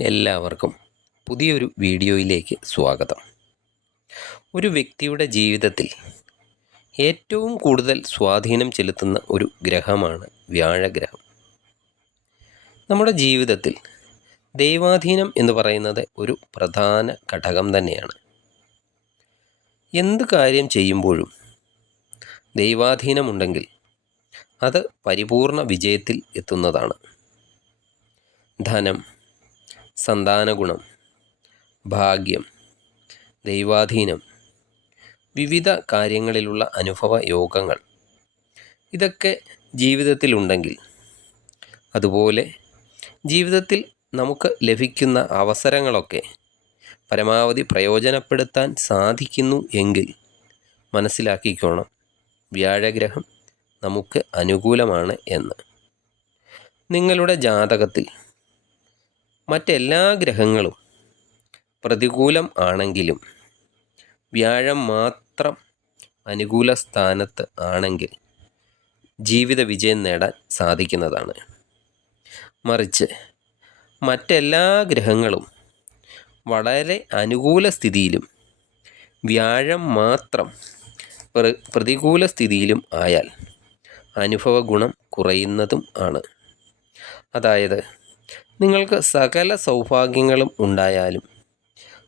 എല്ലാവർക്കും പുതിയൊരു വീഡിയോയിലേക്ക് സ്വാഗതം. ഒരു വ്യക്തിയുടെ ജീവിതത്തിൽ ഏറ്റവും കൂടുതൽ സ്വാധീനം ചെലുത്തുന്ന ഒരു ഗ്രഹമാണ് വ്യാഴഗ്രഹം. നമ്മുടെ ജീവിതത്തിൽ ദൈവാധീനം എന്ന് പറയുന്നത് ഒരു പ്രധാന ഘടകം തന്നെയാണ്. എന്ത് കാര്യം ചെയ്യുമ്പോഴും ദൈവാധീനമുണ്ടെങ്കിൽ അത് പരിപൂർണ വിജയത്തിൽ എത്തുന്നതാണ്. ധനം സന്താനഗുണം ഭാഗ്യം ദൈവാധീനം വിവിധ കാര്യങ്ങളിലുള്ള അനുഭവ യോഗങ്ങൾ. ഇതൊക്കെ ജീവിതത്തിലുണ്ടെങ്കിൽ അതുപോലെ ജീവിതത്തിൽ നമുക്ക് ലഭിക്കുന്ന അവസരങ്ങളൊക്കെ പരമാവധി പ്രയോജനപ്പെടുത്താൻ സാധിക്കുന്നു എങ്കിൽ മനസ്സിലാക്കിക്കോണം വ്യാഴഗ്രഹം നമുക്ക് അനുകൂലമാണ് എന്ന്. നിങ്ങളുടെ ജാതകത്തിൽ മറ്റെല്ലാ ഗ്രഹങ്ങളും പ്രതികൂലം ആണെങ്കിലും വ്യാഴം മാത്രം അനുകൂല സ്ഥാനത്ത് ആണെങ്കിൽ ജീവിത വിജയം നേടാൻ സാധിക്കുന്നതാണ്. മറിച്ച് മറ്റെല്ലാ ഗ്രഹങ്ങളും വളരെ അനുകൂല സ്ഥിതിയിലും വ്യാഴം മാത്രം പ്ര- പ്രതികൂല സ്ഥിതിയിലും ആയാൽ അനുഭവ ഗുണം കുറയുന്നതും ആണ്. അതായത് നിങ്ങൾക്ക് സകല സൗഭാഗ്യങ്ങളും ഉണ്ടായാലും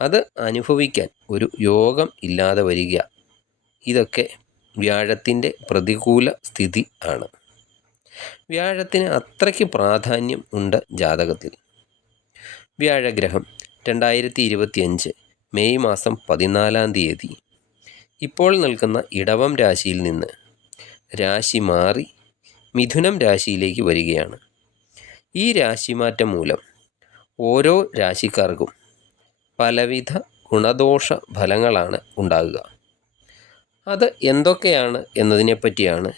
അത് അനുഭവിക്കാൻ ഒരു യോഗം ഇല്ലാതെ വരിക. ഇതൊക്കെ വ്യാഴത്തിന്റെ പ്രതികൂല സ്ഥിതി ആണ്. വ്യാഴത്തിന് അത്രയ്ക്ക് പ്രാധാന്യം ഉണ്ട് ജാതകത്തിൽ. വ്യാഴഗ്രഹം രണ്ടായിരത്തി ഇരുപത്തിയഞ്ച് മെയ് മാസം പതിനാലാം തീയതി. ഇപ്പോൾ നിൽക്കുന്ന ഇടവം രാശിയിൽ നിന്ന് രാശി മാറി മിഥുനം രാശിയിലേക്ക് വരികയാണ്. ഈ രാശിമാറ്റം മൂലം ഓരോ രാശിക്കാർക്കും പലവിധ ഗുണദോഷ ഫലങ്ങളാണ് ഉണ്ടാകുക. അത് എന്തൊക്കെയാണ് എന്നതിനെപ്പറ്റിയാണ്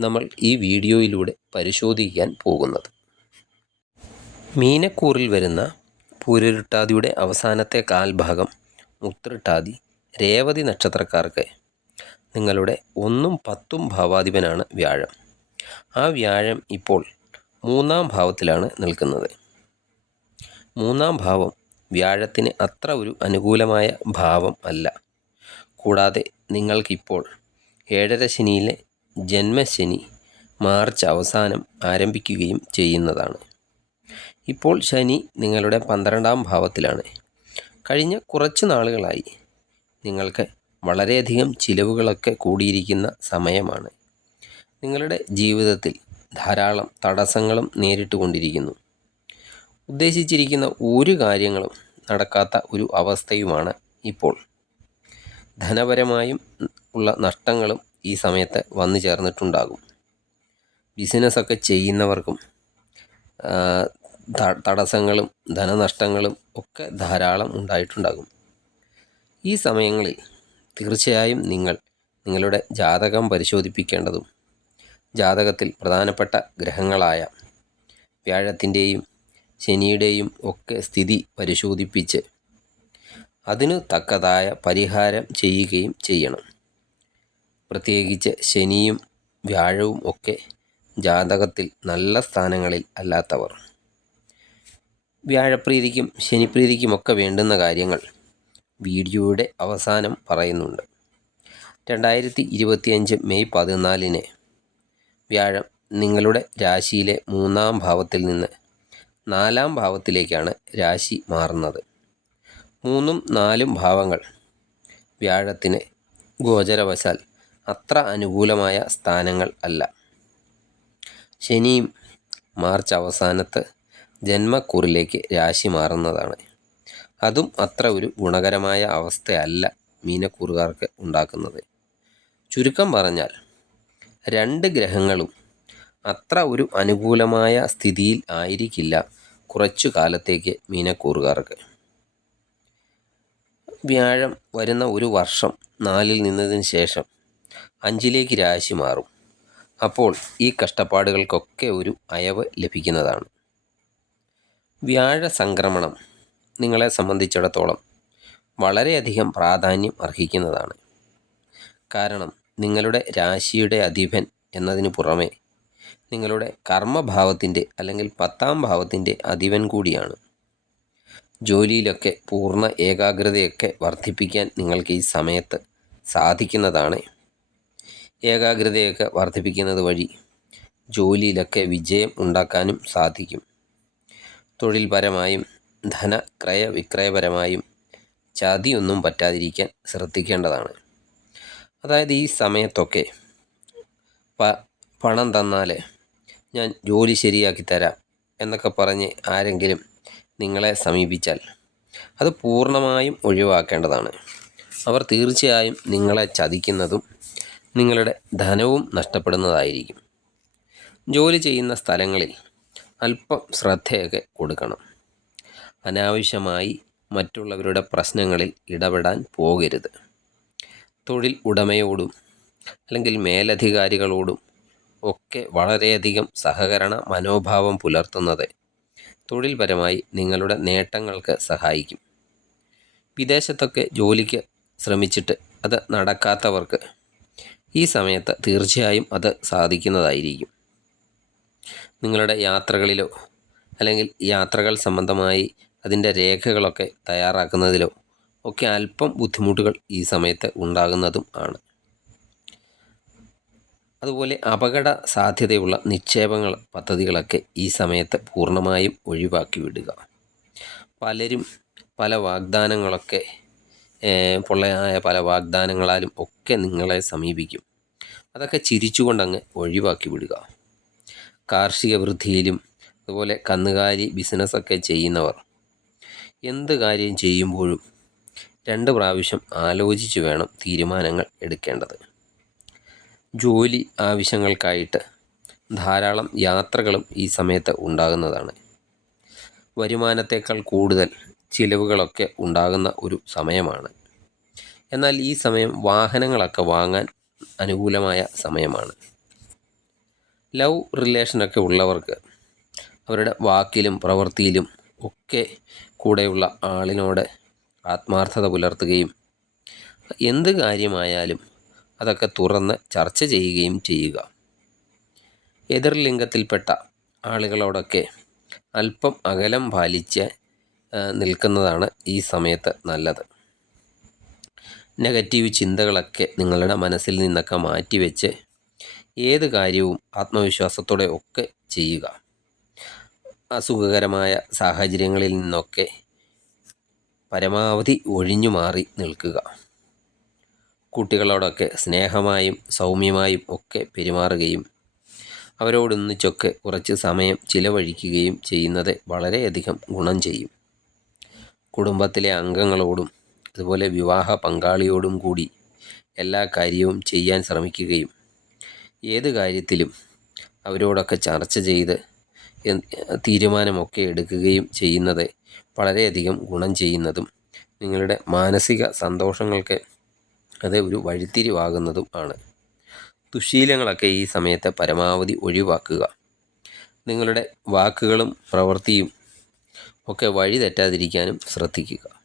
നമ്മൾ ഈ വീഡിയോയിലൂടെ പരിശോധിക്കാൻ പോകുന്നത്. മീനക്കൂറിൽ വരുന്ന പൂരരുട്ടാതിയുടെ അവസാനത്തെ കാൽഭാഗം ഉത്രട്ടാതി രേവതി നക്ഷത്രക്കാർക്ക് നിങ്ങളുടെ ഒന്നും പത്തും ഭാവാധിപനാണ് വ്യാഴം. ആ വ്യാഴം ഇപ്പോൾ മൂന്നാം ഭാവത്തിലാണ് നിൽക്കുന്നത്. മൂന്നാം ഭാവം വ്യാഴത്തിന് അത്ര ഒരു അനുകൂലമായ ഭാവം അല്ല. കൂടാതെ നിങ്ങൾക്കിപ്പോൾ ഏഴര ശനിയിലെ ജന്മശനി മാർച്ച് അവസാനം ആരംഭിക്കുകയും ചെയ്യുന്നതാണ്. ഇപ്പോൾ ശനി നിങ്ങളുടെ പന്ത്രണ്ടാം ഭാവത്തിലാണ്. കഴിഞ്ഞ കുറച്ച് നാളുകളായി നിങ്ങൾക്ക് വളരെയധികം ചിലവുകളൊക്കെ കൂടിയിരിക്കുന്ന സമയമാണ്. നിങ്ങളുടെ ജീവിതത്തിൽ ധാരാളം തടസ്സങ്ങളും നേരിട്ടുകൊണ്ടിരിക്കുന്നു. ഉദ്ദേശിച്ചിരിക്കുന്ന ഒരു കാര്യങ്ങളും നടക്കാത്ത ഒരു അവസ്ഥയുമാണ് ഇപ്പോൾ. ധനപരമായും ഉള്ള നഷ്ടങ്ങളും ഈ സമയത്ത് വന്നു ചേർന്നിട്ടുണ്ടാകും. ബിസിനസ്സൊക്കെ ചെയ്യുന്നവർക്കും തടസ്സങ്ങളും ധനനഷ്ടങ്ങളും ഒക്കെ ധാരാളം ഉണ്ടായിട്ടുണ്ടാകും. ഈ സമയങ്ങളിൽ തീർച്ചയായും നിങ്ങൾ നിങ്ങളുടെ ജാതകം പരിശോധിപ്പിക്കേണ്ടതും ജാതകത്തിൽ പ്രധാനപ്പെട്ട ഗ്രഹങ്ങളായ വ്യാഴത്തിന്റെയും ശനിയുടെയും ഒക്കെ സ്ഥിതി പരിശോധിപ്പിച്ച് അതിനു തക്കതായ പരിഹാരം ചെയ്യുകയും ചെയ്യണം. പ്രത്യേകിച്ച് ശനിയും വ്യാഴവും ഒക്കെ ജാതകത്തിൽ നല്ല സ്ഥാനങ്ങളിൽ അല്ലാത്തവർ. വ്യാഴപ്രീതിക്കും ശനിപ്രീതിക്കുമൊക്കെ വേണ്ടുന്ന കാര്യങ്ങൾ വീഡിയോയുടെ അവസാനം പറയുന്നുണ്ട്. രണ്ടായിരത്തി ഇരുപത്തിയഞ്ച് മെയ് പതിനാലിന് വ്യാഴം നിങ്ങളുടെ രാശിയിലെ മൂന്നാം ഭാവത്തിൽ നിന്ന് നാലാം ഭാവത്തിലേക്കാണ് രാശി മാറുന്നത്. മൂന്നും നാലും ഭാവങ്ങൾ വ്യാഴത്തിന് ഗോചരവശാൽ അത്ര അനുകൂലമായ സ്ഥാനങ്ങൾ അല്ല. ശനിയും മാർച്ച് അവസാനത്ത് ജന്മക്കൂറിലേക്ക് രാശി മാറുന്നതാണ്. അതും അത്ര ഒരു ഗുണകരമായ അവസ്ഥയല്ല മീനക്കൂറുകാർക്ക് ഉണ്ടാക്കുന്നത്. ചുരുക്കം പറഞ്ഞാൽ രണ്ട് ഗ്രഹങ്ങളും അത്ര ഒരു അനുകൂലമായ സ്ഥിതിയിൽ ആയിരിക്കില്ല കുറച്ചു കാലത്തേക്ക് മീനക്കൂറുകാർക്ക്. വ്യാഴം വരുന്ന ഒരു വർഷം നാലിൽ നിന്നതിന് ശേഷം അഞ്ചിലേക്ക് രാശി മാറും. അപ്പോൾ ഈ കഷ്ടപ്പാടുകൾക്കൊക്കെ ഒരു അയവ് ലഭിക്കുന്നതാണ്. വ്യാഴ സംക്രമണം നിങ്ങളെ സംബന്ധിച്ചിടത്തോളം വളരെയധികം പ്രാധാന്യം അർഹിക്കുന്നതാണ്. കാരണം നിങ്ങളുടെ രാശിയുടെ അധിപൻ എന്നതിനു പുറമെ നിങ്ങളുടെ കർമ്മഭാവത്തിന്റെ അല്ലെങ്കിൽ പത്താം ഭാവത്തിന്റെ അധിപൻ കൂടിയാണ്. ജോലിയിലൊക്കെ പൂർണ ഏകാഗ്രതയൊക്കെ വർദ്ധിപ്പിക്കാൻ നിങ്ങൾക്ക് ഈ സമയത്ത് സാധിക്കുന്നതാണ്. ഏകാഗ്രതയൊക്കെ വർദ്ധിപ്പിക്കുന്നത് വഴി ജോലിയിലൊക്കെ വിജയം ഉണ്ടാക്കാനും സാധിക്കും. തൊഴിൽപരമായും ധന ക്രയ വിക്രയപരമായും ചതിയൊന്നും പറ്റാതിരിക്കാൻ ശ്രദ്ധിക്കേണ്ടതാണ്. അതായത് ഈ സമയത്തൊക്കെ പ പണം തന്നാൽ ഞാൻ ജോലി ശരിയാക്കി തരാം എന്നൊക്കെ പറഞ്ഞ് ആരെങ്കിലും നിങ്ങളെ സമീപിച്ചാൽ അത് പൂർണമായും ഒഴിവാക്കേണ്ടതാണ്. അവർ തീർച്ചയായും നിങ്ങളെ ചതിക്കുന്നതും നിങ്ങളുടെ ധനവും നഷ്ടപ്പെടുന്നതായിരിക്കും. ജോലി ചെയ്യുന്ന സ്ഥലങ്ങളിൽ അല്പം ശ്രദ്ധയൊക്കെ കൊടുക്കണം. അനാവശ്യമായി മറ്റുള്ളവരുടെ പ്രശ്നങ്ങളിൽ ഇടപെടാൻ പോകരുത്. തൊഴിൽ ഉടമയോടും അല്ലെങ്കിൽ മേലധികാരികളോടും ഒക്കെ വളരെയധികം സഹകരണ മനോഭാവം പുലർത്തുന്നത് തൊഴിൽപരമായി നിങ്ങളുടെ നേട്ടങ്ങൾക്ക് സഹായിക്കും. വിദേശത്തൊക്കെ ജോലിക്ക് ശ്രമിച്ചിട്ട് അത് നടക്കാത്തവർക്ക് ഈ സമയത്ത് തീർച്ചയായും അത് സാധിക്കുന്നതായിരിക്കും. നിങ്ങളുടെ യാത്രകളിലോ അല്ലെങ്കിൽ യാത്രകൾ സംബന്ധമായി അതിന്റെ രേഖകളൊക്കെ തയ്യാറാക്കുന്നതിലോ ഒക്കെ അല്പം ബുദ്ധിമുട്ടുകൾ ഈ സമയത്ത് ഉണ്ടാകുന്നതും ആണ്. അതുപോലെ അപകട സാധ്യതയുള്ള നിക്ഷേപങ്ങൾ പദ്ധതികളൊക്കെ ഈ സമയത്ത് പൂർണമായും ഒഴിവാക്കി വിടുക. പലരും പല വാഗ്ദാനങ്ങളൊക്കെ പൊള്ളയായ പല വാഗ്ദാനങ്ങളാലും ഒക്കെ നിങ്ങളെ സമീപിക്കും. അതൊക്കെ ചിരിച്ചുകൊണ്ടങ്ങ് ഒഴിവാക്കി വിടുക. കാർഷിക വൃദ്ധിയിലും അതുപോലെ കന്നുകാലി ബിസിനസ്സൊക്കെ ചെയ്യുന്നവർ എന്ത് കാര്യം ചെയ്യുമ്പോഴും രണ്ട് പ്രാവശ്യം ആലോചിച്ച് വേണം തീരുമാനങ്ങൾ എടുക്കേണ്ടത്. ജോലി ആവശ്യങ്ങൾക്കായിട്ട് ധാരാളം യാത്രകളും ഈ സമയത്ത് ഉണ്ടാകുന്നതാണ്. വരുമാനത്തേക്കാൾ കൂടുതൽ ചിലവുകളൊക്കെ ഉണ്ടാകുന്ന ഒരു സമയമാണ്. എന്നാൽ ഈ സമയം വാഹനങ്ങളൊക്കെ വാങ്ങാൻ അനുകൂലമായ സമയമാണ്. ലവ് റിലേഷനൊക്കെ ഉള്ളവർക്ക് അവരുടെ വാക്കിലും പ്രവൃത്തിയിലും ഒക്കെ കൂടെയുള്ള ആളിനോട് ആത്മാർത്ഥത പുലർത്തുകയും എന്ത് കാര്യമായാലും അതൊക്കെ തുറന്ന് ചർച്ച ചെയ്യുകയും ചെയ്യുക. എതിർ ലിംഗത്തിൽപ്പെട്ട ആളുകളോടൊക്കെ അല്പം അകലം പാലിച്ച് നിൽക്കുന്നതാണ് ഈ സമയത്ത് നല്ലത്. നെഗറ്റീവ് ചിന്തകളൊക്കെ നിങ്ങളുടെ മനസ്സിൽ നിന്നൊക്കെ മാറ്റിവെച്ച് ഏത് കാര്യവും ആത്മവിശ്വാസത്തോടെ ഒക്കെ ചെയ്യുക. അസുഖകരമായ സാഹചര്യങ്ങളിൽ നിന്നൊക്കെ പരമാവധി ഒഴിഞ്ഞു മാറി നിൽക്കുക. കുട്ടികളോടൊക്കെ സ്നേഹമായും സൗമ്യമായും ഒക്കെ പെരുമാറുകയും അവരോടൊന്നിച്ചൊക്കെ കുറച്ച് സമയം ചിലവഴിക്കുകയും ചെയ്യുന്നത് വളരെയധികം ഗുണം ചെയ്യും. കുടുംബത്തിലെ അംഗങ്ങളോടും അതുപോലെ വിവാഹ പങ്കാളിയോടും കൂടി എല്ലാ കാര്യവും ചെയ്യാൻ ശ്രമിക്കുകയും ഏത് കാര്യത്തിലും അവരോടൊക്കെ ചർച്ച ചെയ്ത് തീരുമാനമൊക്കെ എടുക്കുകയും ചെയ്യുന്നത് വളരെയധികം ഗുണം ചെയ്യുന്നതും നിങ്ങളുടെ മാനസിക സന്തോഷങ്ങൾക്ക് അത് ഒരു വഴിത്തിരിവാകുന്നതും ആണ്. ദുശീലങ്ങളൊക്കെ ഈ സമയത്ത് പരമാവധി ഒഴിവാക്കുക. നിങ്ങളുടെ വാക്കുകളും പ്രവൃത്തിയും ഒക്കെ വഴി തെറ്റാതിരിക്കാനും ശ്രദ്ധിക്കുക.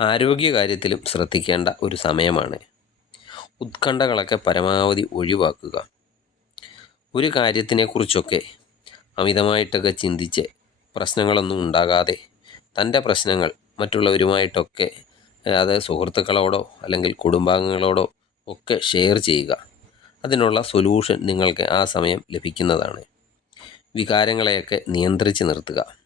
ആരോഗ്യകാര്യത്തിലും ശ്രദ്ധിക്കേണ്ട ഒരു സമയമാണ്. ഉത്കണ്ഠകളൊക്കെ പരമാവധി ഒഴിവാക്കുക. ഒരു കാര്യത്തിനെക്കുറിച്ചൊക്കെ അമിതമായിട്ടൊക്കെ ചിന്തിച്ച് പ്രശ്നങ്ങളൊന്നും ഉണ്ടാകാതെ തന്റെ പ്രശ്നങ്ങൾ മറ്റുള്ളവരുമായിട്ടൊക്കെ അത് സുഹൃത്തുക്കളോടോ അല്ലെങ്കിൽ കുടുംബാംഗങ്ങളോടോ ഒക്കെ ഷെയർ ചെയ്യുക. അതിനുള്ള സൊല്യൂഷൻ നിങ്ങൾക്ക് ആ സമയം ലഭിക്കുന്നതാണ്. വികാരങ്ങളെയൊക്കെ നിയന്ത്രിച്ച് നിർത്തുക.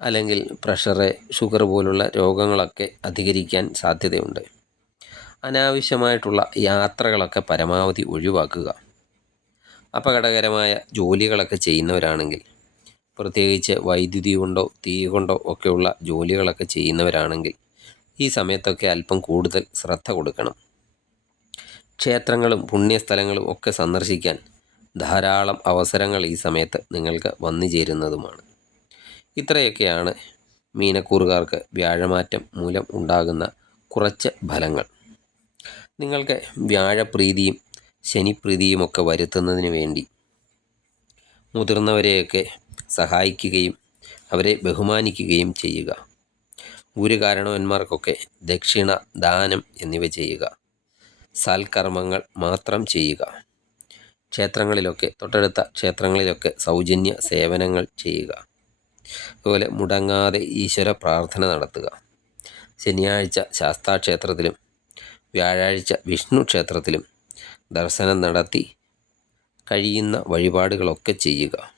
അല്ലെങ്കിൽ പ്രഷറ് ഷുഗർ പോലുള്ള രോഗങ്ങളൊക്കെ അധികരിക്കാൻ സാധ്യതയുണ്ട്. അനാവശ്യമായിട്ടുള്ള യാത്രകളൊക്കെ പരമാവധി ഒഴിവാക്കുക. അപകടകരമായ ജോലികളൊക്കെ ചെയ്യുന്നവരാണെങ്കിൽ പ്രത്യേകിച്ച് വൈദ്യുതി കൊണ്ടോ തീ കൊണ്ടോ ഒക്കെയുള്ള ജോലികളൊക്കെ ചെയ്യുന്നവരാണെങ്കിൽ ഈ സമയത്തൊക്കെ അല്പം കൂടുതൽ ശ്രദ്ധ കൊടുക്കണം. ക്ഷേത്രങ്ങളും പുണ്യസ്ഥലങ്ങളും ഒക്കെ സന്ദർശിക്കാൻ ധാരാളം അവസരങ്ങൾ ഈ സമയത്ത് നിങ്ങൾക്ക് വന്നു ചേരുന്നതുമാണ്. ഇത്രയൊക്കെയാണ് മീനക്കൂറുകാർക്ക് വ്യാഴമാറ്റം മൂലം ഉണ്ടാകുന്ന കുറച്ച് ഫലങ്ങൾ. നിങ്ങൾക്ക് വ്യാഴപ്രീതിയും ശനിപ്രീതിയുമൊക്കെ വരുത്തുന്നതിന് വേണ്ടി മുതിർന്നവരെയൊക്കെ സഹായിക്കുകയും അവരെ ബഹുമാനിക്കുകയും ചെയ്യുക. ഗുരുകാരണവന്മാർക്കൊക്കെ ദക്ഷിണ ദാനം എന്നിവ ചെയ്യുക. സൽക്കർമ്മങ്ങൾ മാത്രം ചെയ്യുക. ക്ഷേത്രങ്ങളിലൊക്കെ തൊട്ടടുത്ത ക്ഷേത്രങ്ങളിലൊക്കെ സൗജന്യ സേവനങ്ങൾ ചെയ്യുക. അതുപോലെ മുടങ്ങാതെ ഈശ്വര പ്രാർത്ഥന നടത്തുക. ശനിയാഴ്ച ശാസ്താക്ഷേത്രത്തിലും വ്യാഴാഴ്ച വിഷ്ണു ക്ഷേത്രത്തിലും ദർശനം നടത്തി കഴിയുന്ന വഴിപാടുകളൊക്കെ ചെയ്യുക.